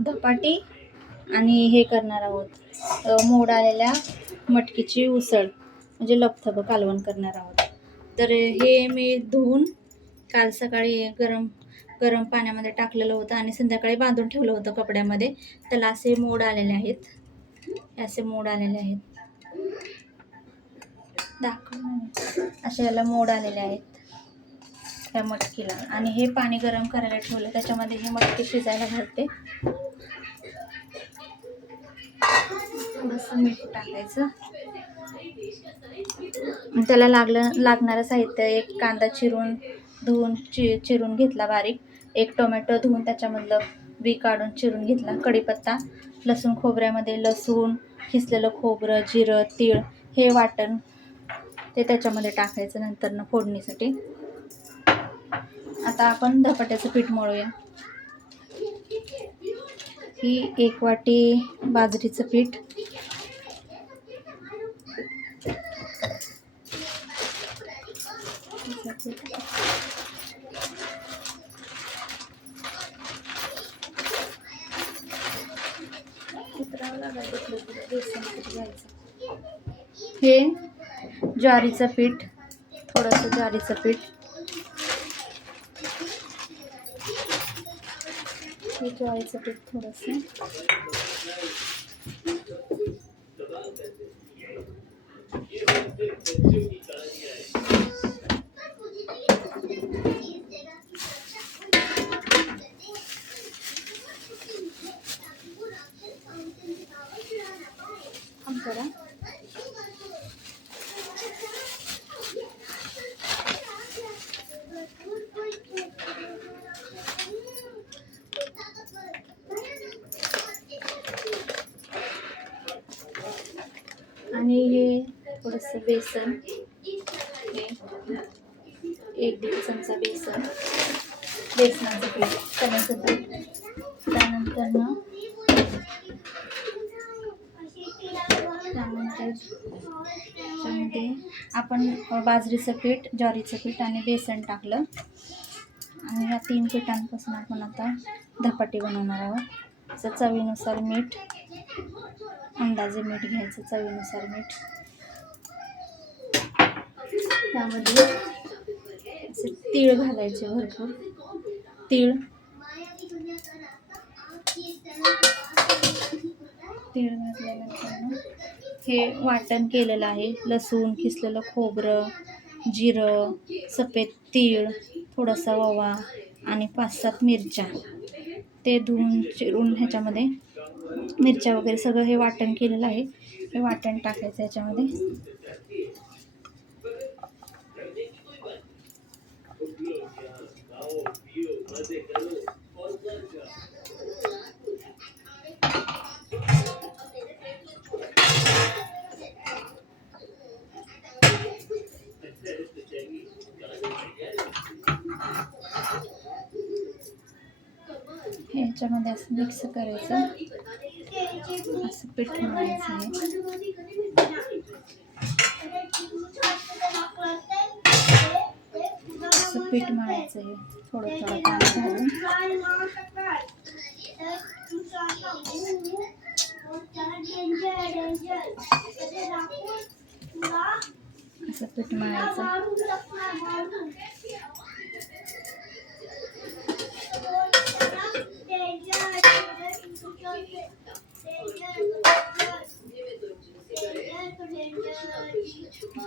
धपाटी आणि हे करणार आहोत, मोड आलेल्या मटकीची उसळ म्हणजे लपथबं कालवण करणार आहोत. तर हे मी धुवून काल सकाळी गरम गरम पाण्यामध्ये टाकलेलं होतं आणि संध्याकाळी बांधून ठेवलं होतं कपड्यामध्ये. त्याला असे मोड आलेले आहेत, असे मोड आलेले आहेत, असे याला मोड आलेले आहेत त्या मटकीला. आणि हे पाणी गरम करायला ठेवलं, त्याच्यामध्ये हे मटकी शिजायला घालते. थोडंसं मीठ टाकायचं. त्याला लागणारं साहित्य: एक कांदा चिरून धुवून चिरून घेतला बारीक, एक टोमॅटो धुवून त्याच्यामधलं बी काढून चिरून घेतला, कढीपत्ता, लसूण खोबऱ्यामध्ये लसूण, किसलेलं खोबरं, जिरं, तीळ हे वाटण ते त्याच्यामध्ये टाकायचं नंतर फोडणीसाठी. आता आपण धपाट्याचं पीठ मळूया. ही 1 वाटी बाजरीचं पीठ, हे ज्वारीचं पीठ, थोडंसं ज्वारीचं पीठ, हे ज्वारीचं पीठ थोडंसं, आणि हे थोडंसं बेसन, हे 1-1.5 चमचा बेसन, बेसनाचं पीठ, चण्याचं पीठ. त्यानंतर त्यामध्ये आपण बाजरीचं पीठ, ज्वारीचं पीठ आणि बेसन टाकलं. आणि या 3 पिठांपासून आपण आता धपाटी बनवणार आहोत. असं चवीनुसार मीठ, अंदाजे मीठ घ्यायचं, चवीनुसार मीठ. त्यामध्ये असे तीळ घालायचे, भरपूर तीळ घातल्यानंतर हे वाटण केलेलं आहे, लसूण, किसलेलं खोबरं, जिरं, सफेद तीळ, थोडासा ओवा आणि 5-7 मिरच्या, ते धुवून चिरून ह्याच्यामध्ये मिरच्या वगैरे सगळं हे वाटण केलेलं आहे. हे वाटण टाकायचं ह्याच्यामध्ये. ह्याच्यामध्ये असं मिक्स करायचं, असं पीठ मळायचं आहे. असं पीठ मळायचं आहे, थोडं थोडं पाणी घालून. असं पीठ मळायचं.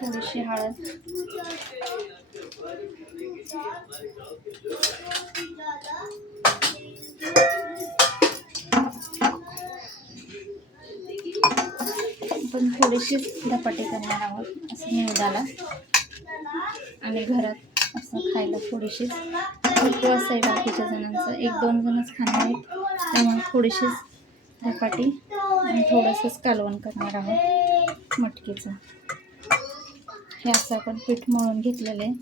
थोडीशी हळद, आपण थोडीशीच धपाटी करणार आहोत, असं निवडाला आणि घरात असं खायला थोडीशीच. उपवास आहे बाकीच्या जणांचं, 1-2 जणच खाणार आहेत, त्यामुळे थोडीशीच धपाटी आणि थोडंसंच कालवण करणार आहोत मटकीचं. हे असं आपण पीठ मळून घेतलेलं आहे.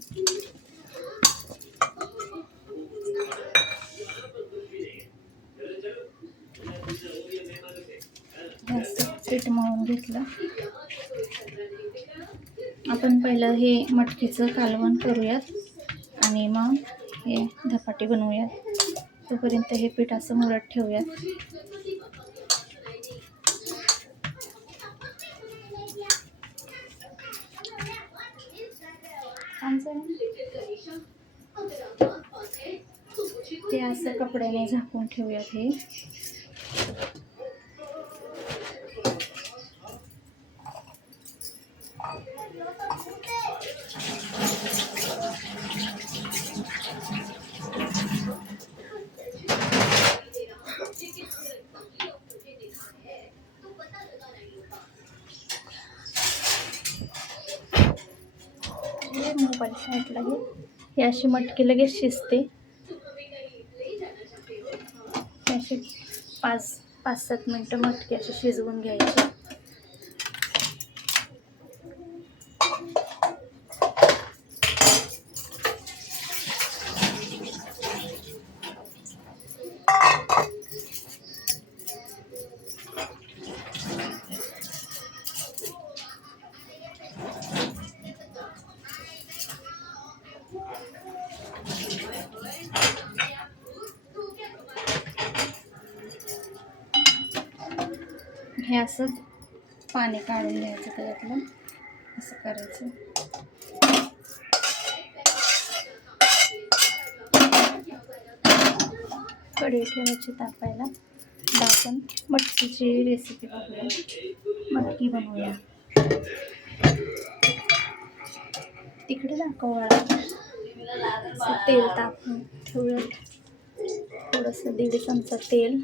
पीठ मळून घेतलं. आपण पहिलं हे मटकीचं कालवण करूयात आणि मग हे धपाटी बनवूयात. तोपर्यंत हे पीठ असं मुरत ठेवूयात. ते असं कपड्याने झाकून ठेवूयात. हे मोबाईल साईडला हे अशी मटकी लगेच शिजते. अशी 5-7 मिनटं मटकी अशी शिजवून घ्यायची. हे असं पाणी काढून घ्यायचं त्याच्यातलं, असं करायचं. कढई ठेवायची तापायला. आपण मटकीची रेसिपी बघूया, मटकी बनवूया. तिकडे दाखव वाळा. तेल तापून ठेवूया. थोडंसं 1.5 चमचा तेल.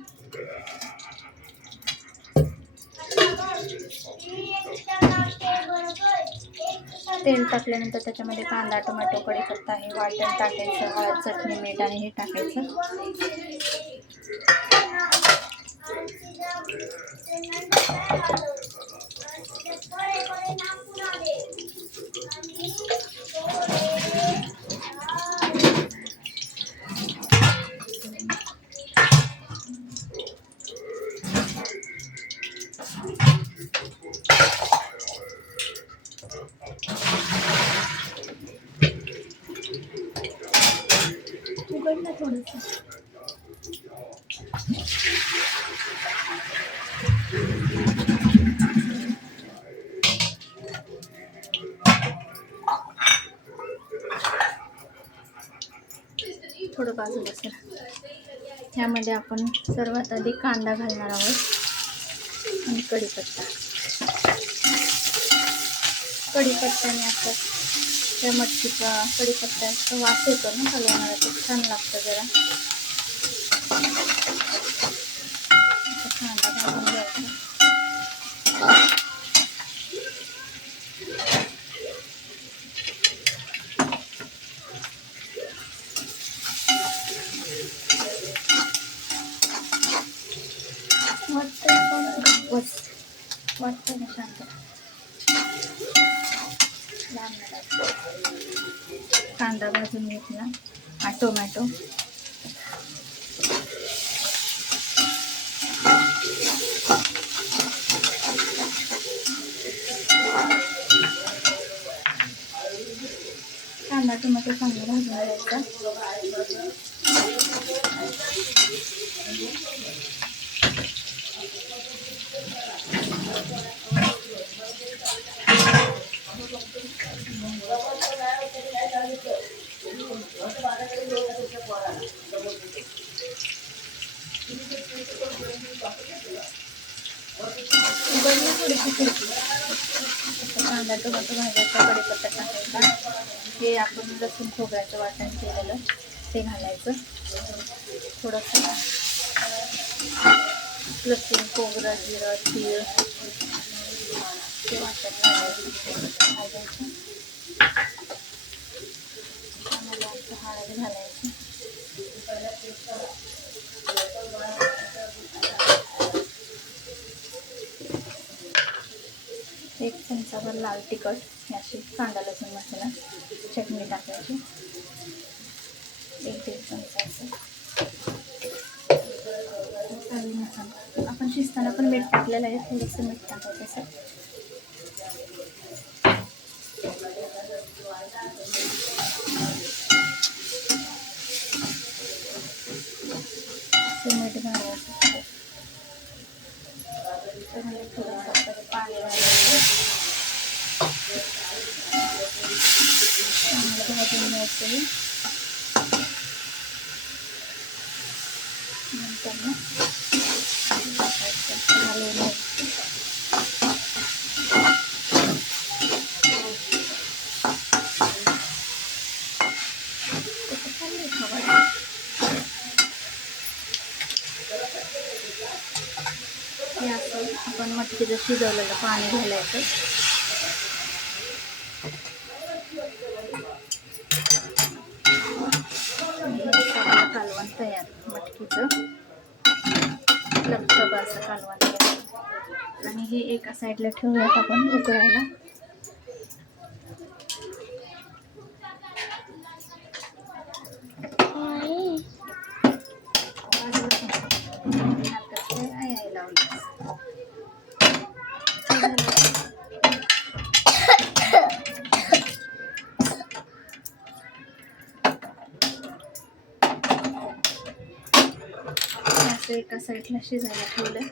तेल टाकल्यानंतर त्याच्यामध्ये कांदा, टोमॅटो, कढीपत्ता हे वाटण टाकायचं. हळद, चटणी, मीठ आणि हे टाकायचं. उघडलं थोडंसं. थोडं बाजूला सर. ह्यामध्ये आपण सर्वात आधी कांदा घालणार आहोत आणि कढीपत्ता. कढीपत्त्याने असं त्या मटकीचा कढीपत्त्याचा वास येतो ना हलवणारा, ते छान लागतं. जरा कांदा घालून घ्यायचा. वाटतं ना शांत. कांदा भाजून घेतला. हा टोमॅटो. कांदा टोमॅटो चांगला भाजून घ्यायचा. कांदा टोमॅटो भाजायचा, कढीपत्ता टाकायचा. हे आपण लसूण खोबऱ्याचं वाटण केलेलं ते घालायचं. थोडंसं लसूण, खोबरं, जिरं, तीळ ते वाटण घालायचं. हळद घालायची. एक चमचाभर लाल तिखट, अशी कांदा लसूण मसाला, चटणी टाकायची 1-1.5 चमचा असं. मसाला आपण शिजताना पण मीठ टाकलेलं आहे, थोडंसं मीठ टाकायचं असं. त्याच्यामध्ये थोडंसं पाणी घालायचं, चांगलं भाजून घ्यायचं. नंतर मग टाकायचं, घालून हे असं आपण मटकीचं शिजवलेलं पाणी घालायचं. कालवण तयार मटकीचं लपटप असं कालवण तयार. आणि हे एका साईडला ठेवूयात आपण उकळायला. एका साईडला शिजायला ठेवलं.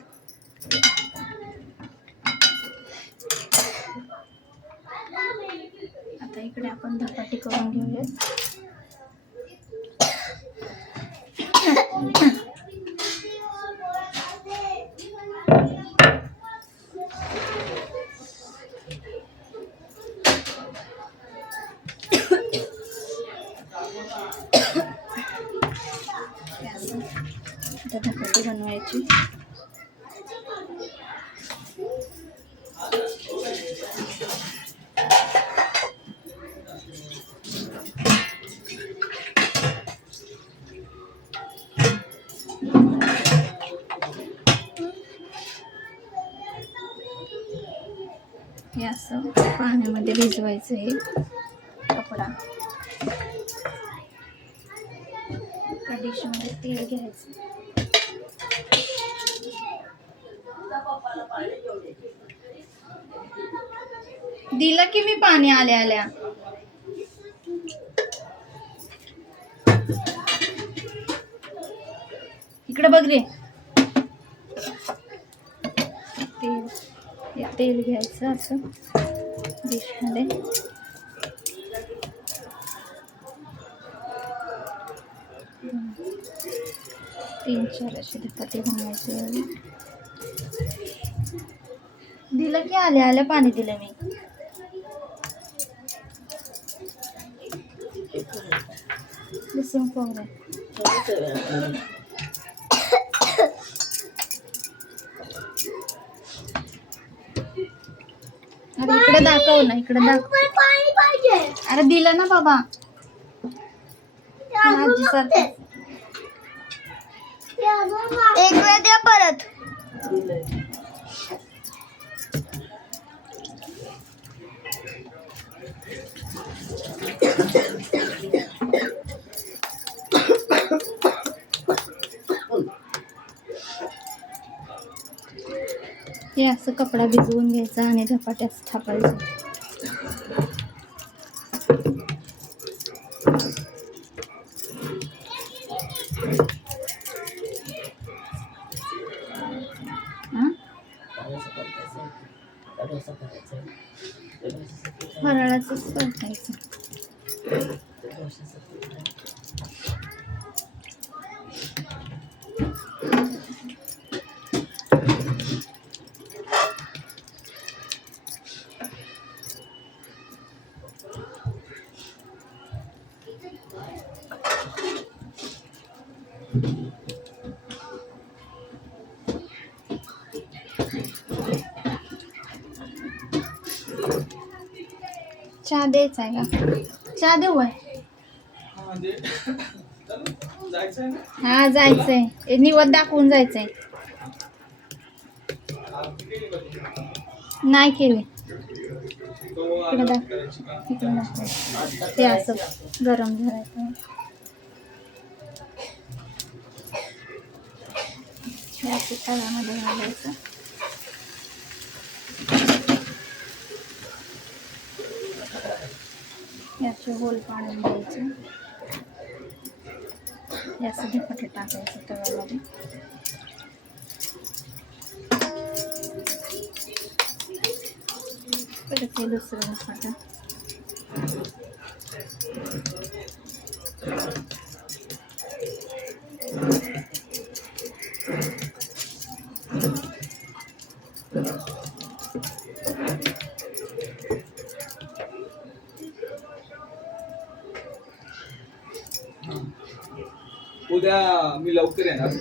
आता इकडे आपण धपाटी करून घेऊयात. आता धपाटी बनवायची. हे असं पाण्यामध्ये भिजवायचं. हे कपडा एका डिशमध्ये तेल घ्यायचं. दिलं की मी पाणी आल्या आल्या. इकडे बघ रे. तेल घ्यायचं असं डिशमध्ये. तीन चार असे धपाटे बनवायचे. दिलं की आल्या आल्या पाणी दिलं मी. लसूण खोबरं अरे इकडे दाखव ना, इकडे दाखव. अरे दिलं ना बाबा. एक वेळ द्या परत. हे असं कपडा भिजवून घ्यायचा आणि धपाट्यात थापायचं. फराळाचंच करायचं. चहा द्यायचा आहे का? चहा देऊ आहे? हा जायचंय. निवद दाखवून जायचंय. नाही केले. इकडे दाखव. ते असं गरम झालं. या पिठामध्ये घालायचं. याचे होल पाडून द्यायचे. याचं धपाटे टाकायचं तव्यामध्ये. परत हे दुसरं धपाटा. उद्या मी लवकर येणार.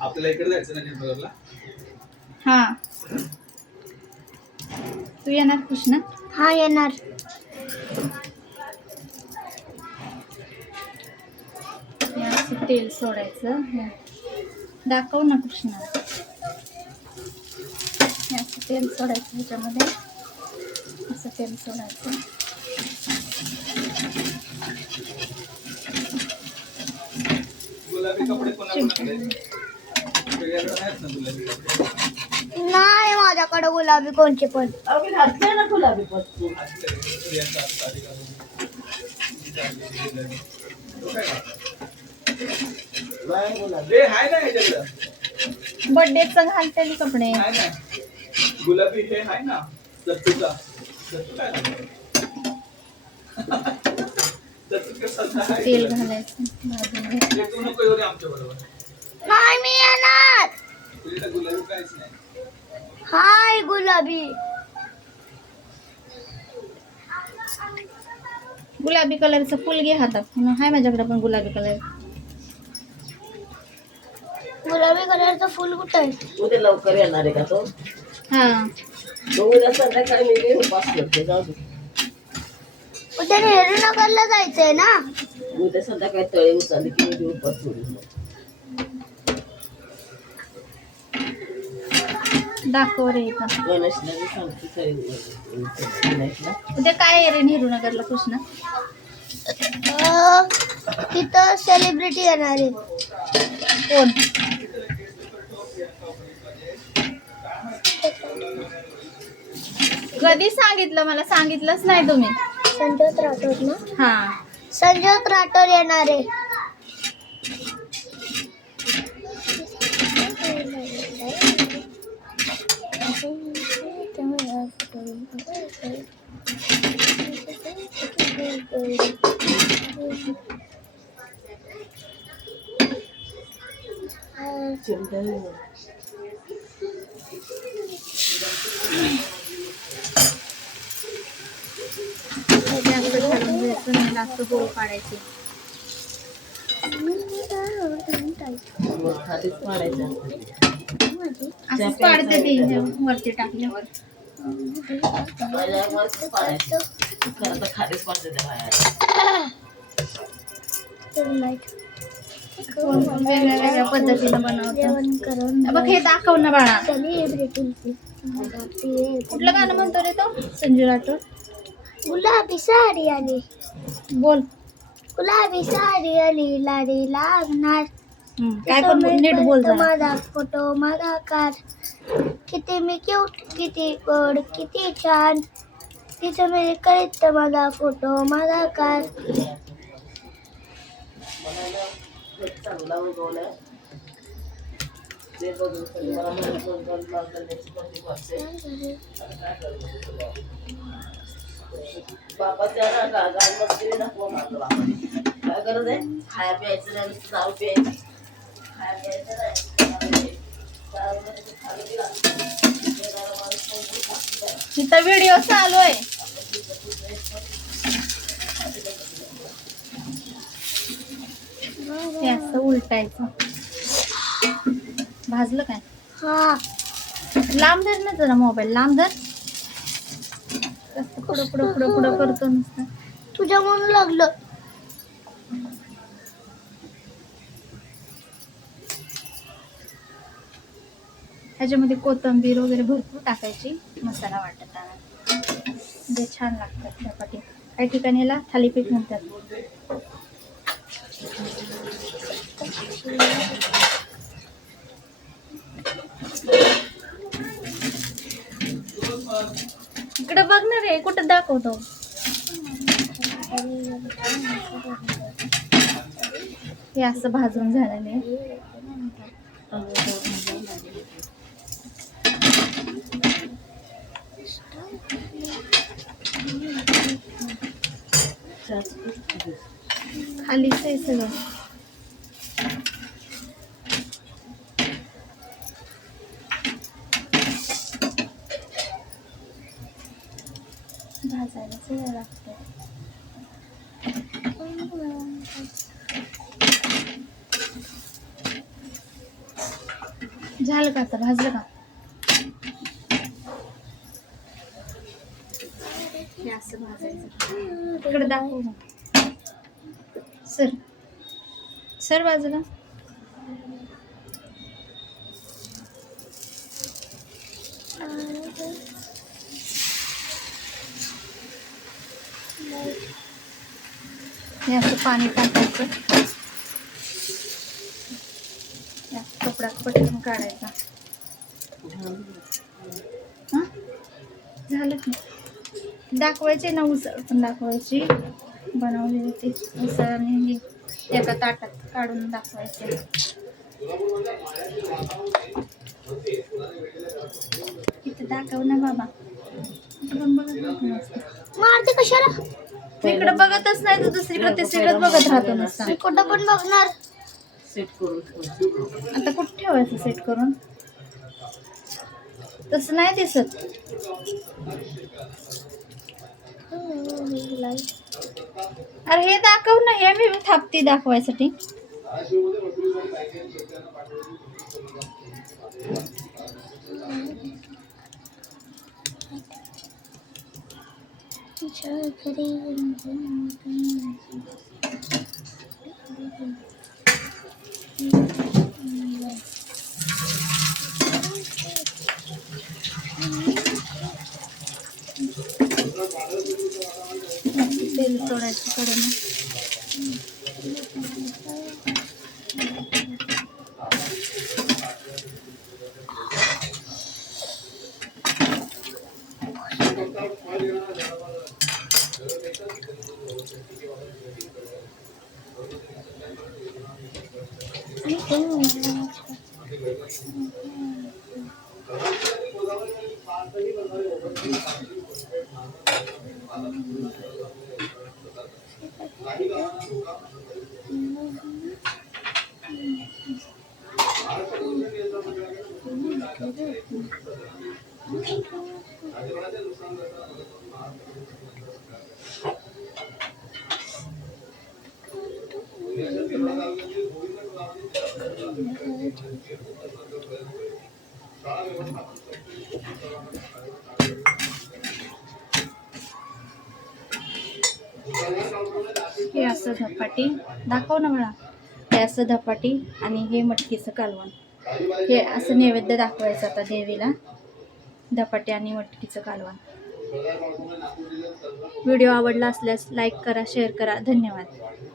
आपल्याला इकडे जायचं ना नेटवर्कला. हा तू येणार कृष्णा? हा येणार. हे असं तेल सोडायचं. हे. दाखव ना कृष्णा. हे असं तेल सोडायचं ह्याच्यामध्ये. असं तेल सोडायचं. गुलाबी कपडे कोणाकोणाकडे आहेत? वेगळ्याकडे आहेत ना गुलाबी कपडे? नाही माझ्याकडे गुलाबी कोणचे पण. स्त्रियांचा साडी घालून. हे आहे ना ह्याच्याकडं? बर्थडेचं घालतेली कपडे. आहे ना गुलाबी हे आहे ना दत्तूचा. दत्तू काय नाव? दत्तू कसं आहे? तेल घालायचं भाजून घ्यायचं. हे तू नको येऊ रे आमच्या बरोबर. नाही मी येणार. तुझ्याकडे गुलाबी काहीच नाही. हाय गुलाबी. गुलाबी कलरचं फुल घे हातात. हाय माझ्याकडे पण गुलाबी कलर. गुलाबी कलरचं फुल कुठं आहे? उद्या लवकर येणार आहे का तो? हा तो उद्या संध्याकाळी मी घेऊन पास करते. जाऊ दे. उद्या नेहरू नगरला जायचंय ना. उद्या संध्याकाळी तळे उचलले की मी घेऊन पास सोडून. दाखव रे इथं. गणेशला मी सांगते तळे गणेशला. उद्या काय आहे रे नेहरू नगरला कृष्णा? तिथं सेलिब्रिटी येणार आहे. कोण? कधी सांगितलं? मला सांगितलंच नाही तुम्ही. संजोत राठोड ना. हा संजोत राठोड येणार आहे. चिमटा आहे. जास्त घालून घ्यायचं नाही. जास्त गोल काढायचे. मग खालीच पाडायचं. असंच पाडते ती वरती टाकल्यावर. माझ्या मस्त पाडायचं. खरं तर खालीच पाडते त्या बाहेर. वेगळ्या वेगळ्या पद्धतीनं बनवतो. जेवण करून बघ हे दाखव ना बाळा. सेलिब्रिटी कुठलं गाणं म्हणतो रे तो? संजू राठोड. गुलाबी साडी आली. बोल. गुलाबी साडी आली लाडी लागणार. काय पण नीट बोल जरा. माझा फोटो माझा कार. किती मी क्यूट किती गोड किती छान. तिचं मी कळत माझा फोटो माझा कार. चांगला उगवलाय. ते बघून सगळं मला म्हणत होतं, मला करण्याची कोणती वाटते. बापाच्या गाडीमध्ये नको मारतो बापा. काय गरज आहे? खाया प्यायचं नाही, दारू प्यायची. खाया प्यायचं नाही. तिथं व्हिडिओ चालू आहे. हे असं उलटायचं. भाजलं काय? हा लांब धर ना जरा मोबाईल. लांब धर. पुढं पुढं पुढं पुढं करतो नुसतं. तुझ्या म्हणून लागलं. ह्याच्यामध्ये कोथिंबीर वगैरे भरपूर टाकायची मसाला वाटताना. म्हणजे छान लागतात धपाटे. काही ठिकाणी याला थालीपीठ म्हणतात. इकडे बघ ना रे. कुठं दाखवतो? हे असं भाजून झालेलं आहे. खालीच आहे सगळं. भाजायला सगळं लागतं. झालं का आता? भाजलं का? हे असं भाजायचं. इकडे दाखव ना. सर सर बाजूला. हे असं पाणी टाकायचं. या कपड्यात पटकन काढायचा. हा झालं की दाखवायचे ना. उसळ पण दाखवायची. बनवलेली ती उसळ आणि हे एका ताटात काढून दाखवायचे. इथे दाखव ना बाबा. पण बघत नसतं. मारते कशाला? तू इकडे बघतच नाही. तू दुसरीकडे तिसरीकडे बघत राहतो नुसता. मी कुठं पण बघणार. सेट करून ठेव. आता कुठं ठेवायचं सेट करून? तसं नाही दिसत. अरे हे दाखव ना. हे मी थापती दाखवायसाठी. तेल सोडायचं कडून. हे असं धपाटी दाखव ना मला. हे असं धपाटी आणि हे मटकीचं कालवण. हे असं नैवेद्य दाखवायचं आता देवीला. धपाटी आणि मटकीचं कालवण. व्हिडिओ आवडला असल्यास लाईक करा, शेअर करा. धन्यवाद.